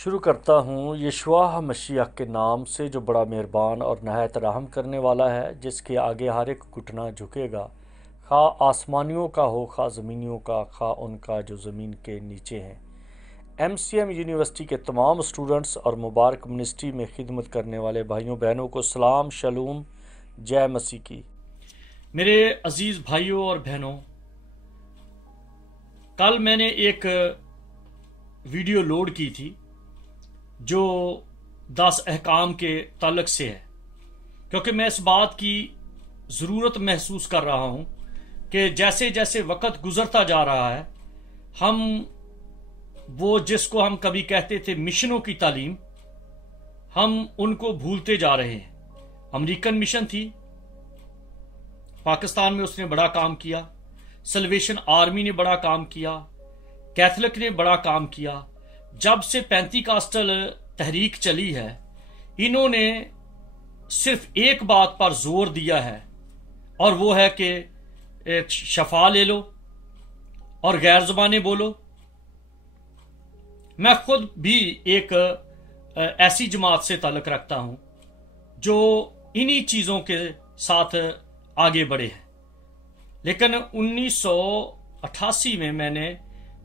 शुरू करता हूँ यशुआ मसीह के नाम से जो बड़ा मेहरबान और नहायत रहम करने वाला है, जिसके आगे हर एक घुटना झुकेगा, खा आसमानियों का हो खा ज़मीनियों का, खा उनका जो ज़मीन के नीचे हैं। MCM यूनिवर्सिटी के तमाम स्टूडेंट्स और मुबारक मिनिस्ट्री में खिदमत करने वाले भाइयों बहनों को सलाम शलूम, जय मसीह की। मेरे अजीज़ भाइयों और बहनों, कल मैंने एक वीडियो लोड की थी जो 10 अहकाम के ताल्लुक से है, क्योंकि मैं इस बात की ज़रूरत महसूस कर रहा हूँ कि जैसे जैसे वक्त गुजरता जा रहा है, हम वो जिसको हम कभी कहते थे मिशनों की तालीम, हम उनको भूलते जा रहे हैं। अमेरिकन मिशन थी, पाकिस्तान में उसने बड़ा काम किया, सल्वेशन आर्मी ने बड़ा काम किया, कैथलिक ने बड़ा काम किया। जब से पेंटिकॉस्टल तहरीक चली है, इन्होंने सिर्फ एक बात पर जोर दिया है, और वो है कि शफा ले लो और गैर ज़बानें बोलो। मैं खुद भी एक ऐसी जमात से ताल्लुक रखता हूं जो इन्हीं चीज़ों के साथ आगे बढ़े हैं। लेकिन 1988 में मैंने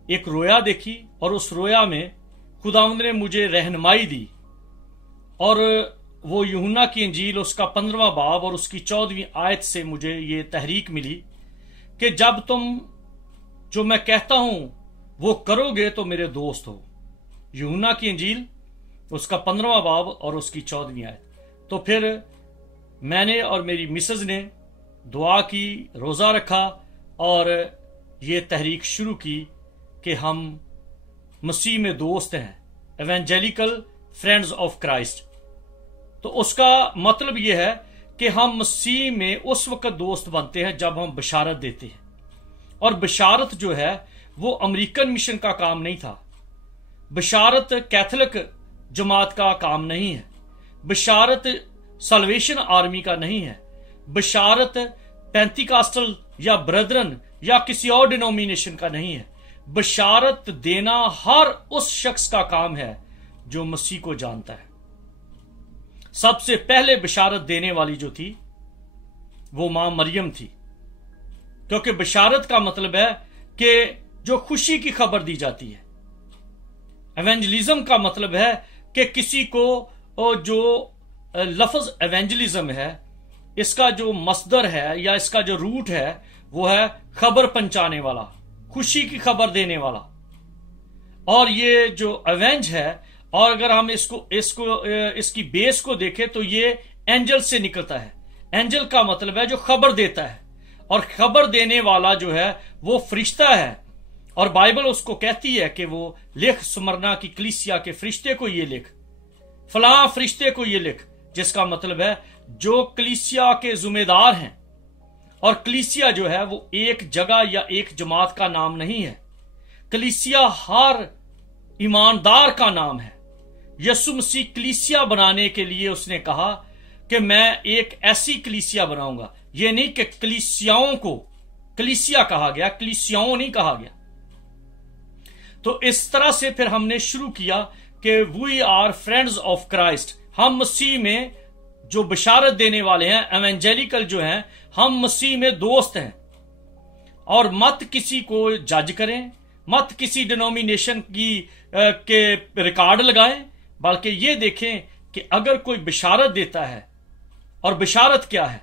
एक रोया देखी, और उस रोया में खुदावंद ने मुझे रहनुमाई दी, और वो यूहन्ना की इंजील उसका 15वां बाब और उसकी 14वीं आयत से मुझे ये तहरीक मिली कि जब तुम जो मैं कहता हूं वो करोगे तो मेरे दोस्त हो। यूहन्ना की इंजील उसका 15वां बाब और उसकी 14वीं आयत। तो फिर मैंने और मेरी मिसेज ने दुआ की, रोज़ा रखा और ये तहरीक शुरू की कि हम मसीह में दोस्त हैं, एवेंजेलिकल फ्रेंड्स ऑफ क्राइस्ट। तो उसका मतलब यह है कि हम मसीह में उस वक्त दोस्त बनते हैं जब हम बशारत देते हैं। और बशारत जो है वो अमेरिकन मिशन का काम नहीं था, बशारत कैथलिक जमात का काम नहीं है, बशारत सल्वेशन आर्मी का नहीं है, बशारत पेंटिकॉस्टल या ब्रदरन या किसी और डिनोमिनेशन का नहीं है। बशारत देना हर उस शख्स का काम है जो मसीह को जानता है। सबसे पहले बशारत देने वाली जो थी वो मां मरियम थी, क्योंकि बशारत का मतलब है कि जो खुशी की खबर दी जाती है। एवेंजलिज्म का मतलब है कि किसी को, जो लफ्ज एवेंजलिज्म है, इसका जो मस्दर है या इसका जो रूट है वो है खबर पहुंचाने वाला, खुशी की खबर देने वाला। और ये जो अवेंज है, और अगर हम इसकी बेस को देखें तो ये एंजल से निकलता है। एंजल का मतलब है जो खबर देता है, और खबर देने वाला जो है वो फरिश्ता है। और बाइबल उसको कहती है कि वो लिख स्मरना की कलीसिया के फरिश्ते को ये लिख, फलां फरिश्ते को ये लिख, जिसका मतलब है जो कलीसिया के जिम्मेदार हैं। और कलीसिया जो है वो एक जगह या एक जमात का नाम नहीं है, कलीसिया हर ईमानदार का नाम है। यसु मसीह कलीसिया बनाने के लिए उसने कहा कि मैं एक ऐसी कलीसिया बनाऊंगा। यह नहीं कि कलीसियाओं को कलीसिया कहा गया, कलीसियाओं नहीं कहा गया। तो इस तरह से फिर हमने शुरू किया कि we are friends of Christ. हम मसीह में जो बशारत देने वाले हैं, एवेंजेलिकल जो हैं, हम मसीह में दोस्त हैं। और मत किसी को जज करें, मत किसी डिनोमिनेशन के रिकॉर्ड लगाएं, बल्कि ये देखें कि अगर कोई बशारत देता है, और बशारत क्या है,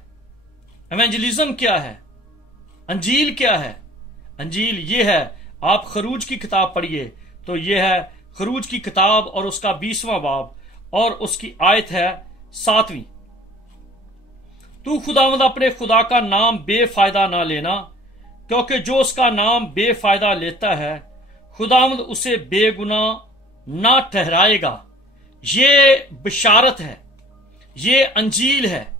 एवेंजलिज्म क्या है, अंजील क्या है। अंजील ये है, आप खरूज की किताब पढ़िए तो ये है खरूज की किताब और उसका 20वां बाब और उसकी आयत है 7वीं। तू खुदावंद अपने खुदा का नाम बेफायदा ना लेना, क्योंकि जो उसका नाम बेफायदा लेता है खुदावंद उसे बेगुनाह ना ठहराएगा। ये बशारत है, ये अंजील है।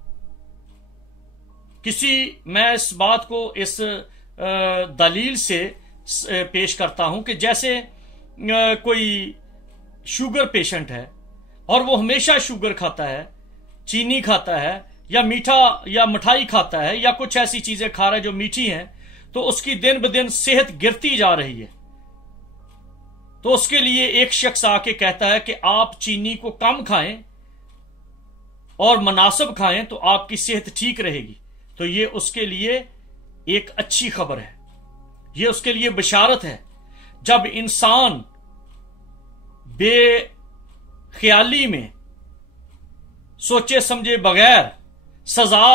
मैं इस बात को इस दलील से पेश करता हूं कि जैसे कोई शुगर पेशेंट है और वो हमेशा शुगर खाता है, चीनी खाता है, या मीठा या मिठाई खाता है, या कुछ ऐसी चीजें खा रहा है जो मीठी हैं, तो उसकी दिन ब दिन सेहत गिरती जा रही है। तो उसके लिए एक शख्स आके कहता है कि आप चीनी को कम खाएं और मुनासिब खाएं तो आपकी सेहत ठीक रहेगी, तो ये उसके लिए एक अच्छी खबर है, ये उसके लिए बशारत है। जब इंसान बेख्याली में सोचे समझे बगैर सजा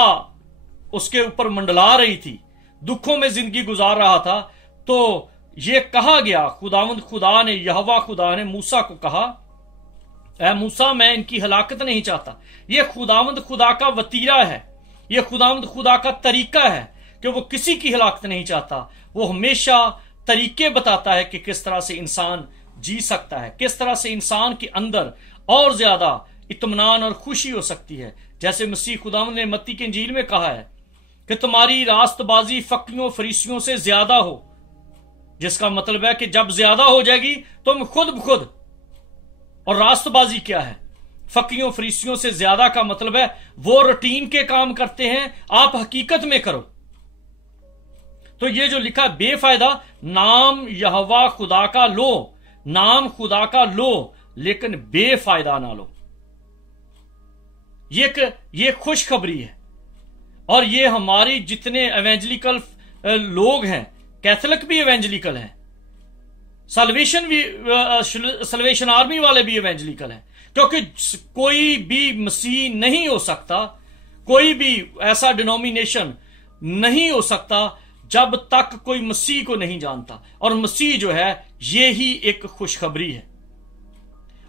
उसके ऊपर मंडला रही थी, दुखों में जिंदगी गुजार रहा था, तो ये कहा गया, खुदावंद खुदा ने, यहोवा खुदा ने मूसा को कहा, ऐ मूसा मैं इनकी हलाकत नहीं चाहता। यह खुदावंद खुदा का वतीरा है, यह खुदावंद खुदा का तरीका है कि वो किसी की हलाकत नहीं चाहता। वो हमेशा तरीके बताता है कि किस तरह से इंसान जी सकता है, किस तरह से इंसान के अंदर और ज्यादा इत्मीनान और खुशी हो सकती है। जैसे मसीह खुदावंद ने मत्ती की इंजील में कहा है कि तुम्हारी रास्तबाजी फकीरों फरीसियों से ज्यादा हो, जिसका मतलब है कि जब ज्यादा हो जाएगी तुम खुद ब खुद। और रास्तबाजी क्या है? फकीरों फरीसियों से ज्यादा का मतलब है वो रूटीन के काम करते हैं, आप हकीकत में करो। तो ये जो लिखा बेफायदा, नाम यहोवा खुदा का लो, नाम खुदा का लो लेकिन बेफायदा ना लो। ये खुशखबरी है। और ये हमारी जितने एवेंजलिकल लोग हैं, कैथोलिक भी एवेंजलिकल हैं, सल्वेशन आर्मी वाले भी एवेंजलिकल हैं, क्योंकि कोई भी मसीह नहीं हो सकता, कोई भी ऐसा डिनोमिनेशन नहीं हो सकता जब तक कोई मसीह को नहीं जानता। और मसीह जो है ये ही एक खुशखबरी है।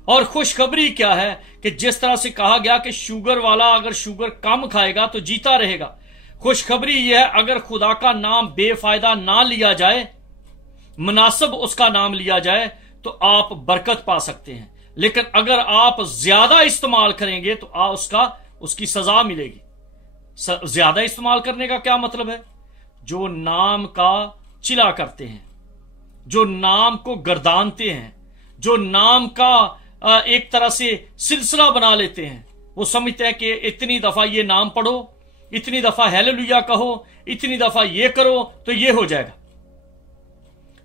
और खुशखबरी क्या है कि जिस तरह से कहा गया कि शुगर वाला अगर शुगर कम खाएगा तो जीता रहेगा, खुशखबरी यह है अगर खुदा का नाम बेफायदा ना लिया जाए, मुनासिब उसका नाम लिया जाए, तो आप बरकत पा सकते हैं। लेकिन अगर आप ज्यादा इस्तेमाल करेंगे तो उसकी सजा मिलेगी। ज्यादा इस्तेमाल करने का क्या मतलब है? जो नाम का चिला करते हैं, जो नाम को गर्दानते हैं, जो नाम का एक तरह से सिलसिला बना लेते हैं, वो समझते हैं कि इतनी दफा ये नाम पढ़ो, इतनी दफा हालेलुया कहो, इतनी दफा ये करो तो ये हो जाएगा।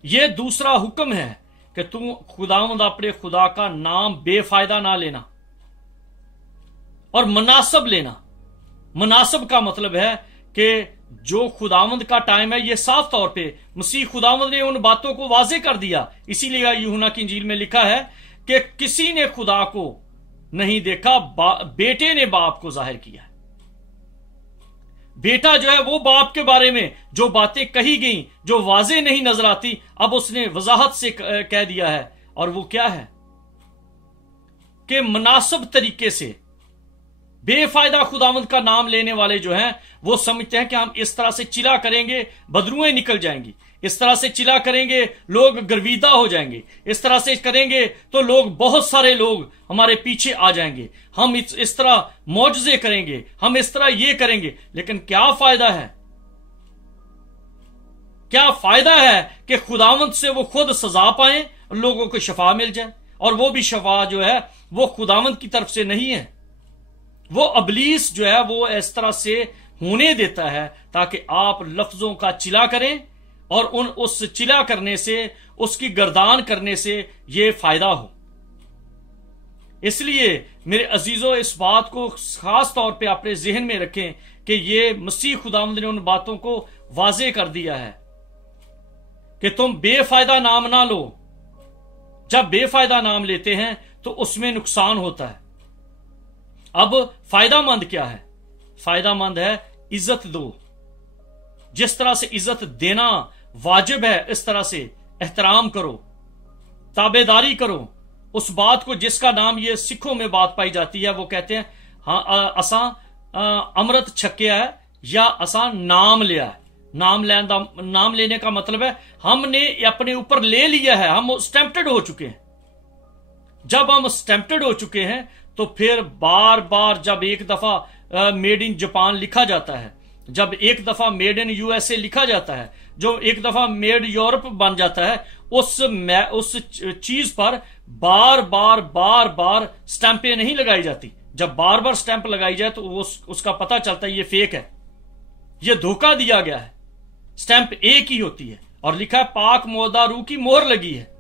ये दूसरा हुक्म है कि तुम खुदावंद अपने खुदा का नाम बेफायदा ना लेना और मुनासिब लेना। मुनासिब का मतलब है कि जो खुदावंद का टाइम है, ये साफ तौर पे मसीह खुदावंद ने उन बातों को वाजे कर दिया। इसीलिए यूहन्ना की इंजील में लिखा है कि किसी ने खुदा को नहीं देखा, बेटे ने बाप को जाहिर किया। बेटा जो है वो बाप के बारे में जो बातें कही गई, जो वाजे नहीं नजर आती, अब उसने वजाहत से कह दिया है। और वो क्या है कि मुनासिब तरीके से बेफायदा खुदावंद का नाम लेने वाले जो हैं वो समझते हैं कि हम इस तरह से चिल्ला करेंगे बदरुएं निकल जाएंगी, इस तरह से चिल्ला करेंगे लोग गर्विदा हो जाएंगे, इस तरह से करेंगे तो लोग, बहुत सारे लोग हमारे पीछे आ जाएंगे, हम इस तरह मौजज़े करेंगे, हम इस तरह ये करेंगे। लेकिन क्या फायदा है? क्या फायदा है कि खुदावंद से वो खुद सजा पाए और लोगों को शफा मिल जाए? और वो भी शफा जो है वो खुदावंद की तरफ से नहीं है, वो अबलीस जो है वो इस तरह से होने देता है ताकि आप लफ्जों का चिला करें और उस चिला करने से, उसकी गर्दान करने से ये फायदा हो। इसलिए मेरे अजीजों, इस बात को खास तौर पे अपने जहन में रखें कि ये मसीह खुदावंद ने उन बातों को वाजे कर दिया है कि तुम बेफायदा नाम ना लो। जब बेफायदा नाम लेते हैं तो उसमें नुकसान होता है। अब फायदामंद क्या है? फायदामंद है इज्जत दो। जिस तरह से इज्जत देना वाजिब है, इस तरह से एहतराम करो, ताबेदारी करो। उस बात को जिसका नाम ये सिखों में बात पाई जाती है, वो कहते हैं हाँ असा अमृत छक्या है या असा नाम लिया है। नाम लेने का मतलब है हमने अपने ऊपर ले लिया है, हम स्टैम्प्टेड हो चुके हैं। जब हम स्टैम्प्टेड हो चुके हैं तो फिर बार बार जब एक दफा मेड इन जापान लिखा जाता है, जब एक दफा मेड इन यूएसए लिखा जाता है, जो एक दफा मेड यूरोप बन जाता है, उस चीज पर बार बार स्टैंपें नहीं लगाई जाती। जब बार बार स्टैंप लगाई जाए तो उसका पता चलता है ये फेक है, ये धोखा दिया गया है। स्टैंप एक ही होती है और लिखा है पाक मोदा रूह की मोहर लगी है।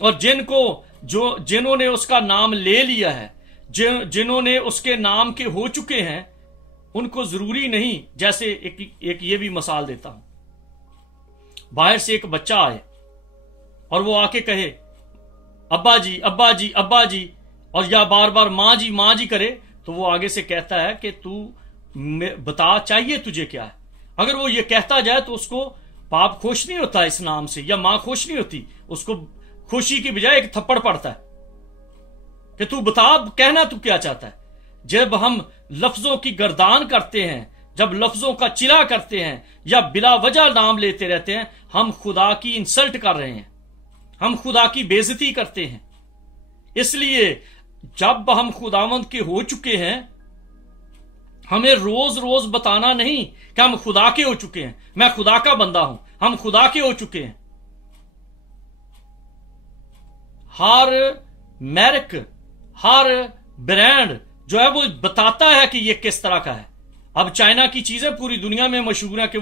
और जिन्होंने उसका नाम ले लिया है, जिन्होंने उसके नाम के हो चुके हैं, उनको जरूरी नहीं, जैसे एक ये भी मिसाल देता हूं, बाहर से एक बच्चा आए और वो आके कहे अब्बा जी अब्बा जी अब्बा जी, और या बार बार माँ जी करे, तो वो आगे से कहता है कि तू बता चाहिए तुझे क्या है। अगर वो ये कहता जाए तो उसको बाप खुश नहीं होता इस नाम से, या मां खुश नहीं होती, उसको खुशी की बजाय एक थप्पड़ पड़ता है कि तू बता, कहना तू क्या चाहता है। जब हम लफ्जों की गर्दान करते हैं, जब लफ्जों का चिला करते हैं या बिला वजह नाम लेते रहते हैं, हम खुदा की इंसल्ट कर रहे हैं, हम खुदा की बेइज्जती करते हैं। इसलिए जब हम खुदावंद के हो चुके हैं, हमें रोज रोज बताना नहीं कि हम खुदा के हो चुके हैं, मैं खुदा का बंदा हूं, हम खुदा के हो चुके हैं। हर मैरिक, हर ब्रांड जो है वो बताता है कि ये किस तरह का है। अब चाइना की चीजें पूरी दुनिया में मशहूर है कि